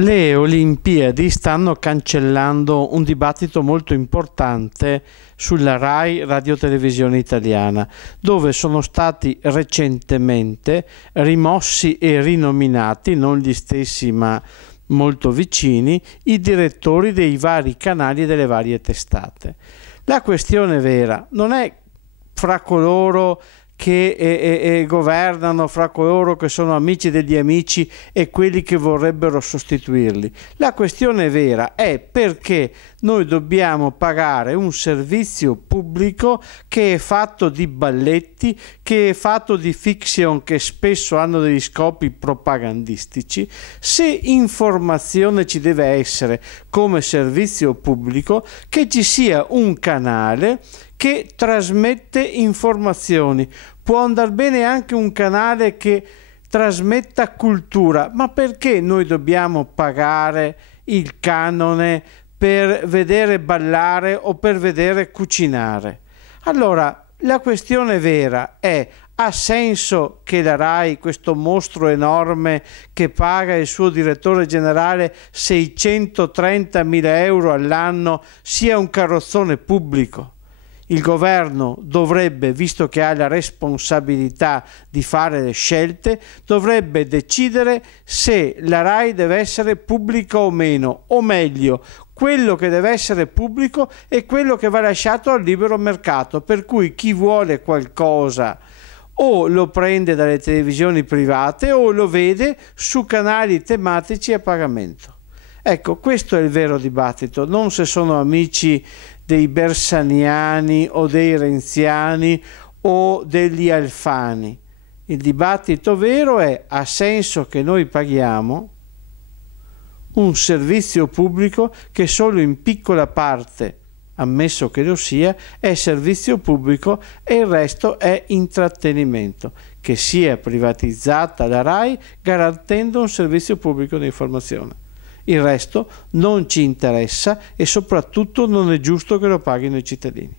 Le Olimpiadi stanno cancellando un dibattito molto importante sulla RAI Radio-Televisione Italiana, dove sono stati recentemente rimossi e rinominati, non gli stessi ma molto vicini, i direttori dei vari canali e delle varie testate. La questione vera non è fra coloro che governano, fra coloro che sono amici degli amici e quelli che vorrebbero sostituirli. La questione vera è perché noi dobbiamo pagare un servizio pubblico che è fatto di balletti, che è fatto di fiction che spesso hanno degli scopi propagandistici. Se informazione ci deve essere come servizio pubblico, che ci sia un canale che trasmette informazioni. Può andare bene anche un canale che trasmetta cultura, ma perché noi dobbiamo pagare il canone per vedere ballare o per vedere cucinare? Allora, la questione vera è: ha senso che la RAI, questo mostro enorme che paga il suo direttore generale 630.000 euro all'anno, sia un carrozzone pubblico? Il governo dovrebbe, visto che ha la responsabilità di fare le scelte, dovrebbe decidere se la RAI deve essere pubblica o meno, o meglio, quello che deve essere pubblico è quello che va lasciato al libero mercato, per cui chi vuole qualcosa o lo prende dalle televisioni private o lo vede su canali tematici a pagamento. Ecco, questo è il vero dibattito, non se sono amici dei bersaniani o dei renziani o degli alfani. Il dibattito vero è: ha senso che noi paghiamo un servizio pubblico che solo in piccola parte, ammesso che lo sia, è servizio pubblico e il resto è intrattenimento, che sia privatizzata la RAI garantendo un servizio pubblico di informazione. Il resto non ci interessa e soprattutto non è giusto che lo paghino i cittadini.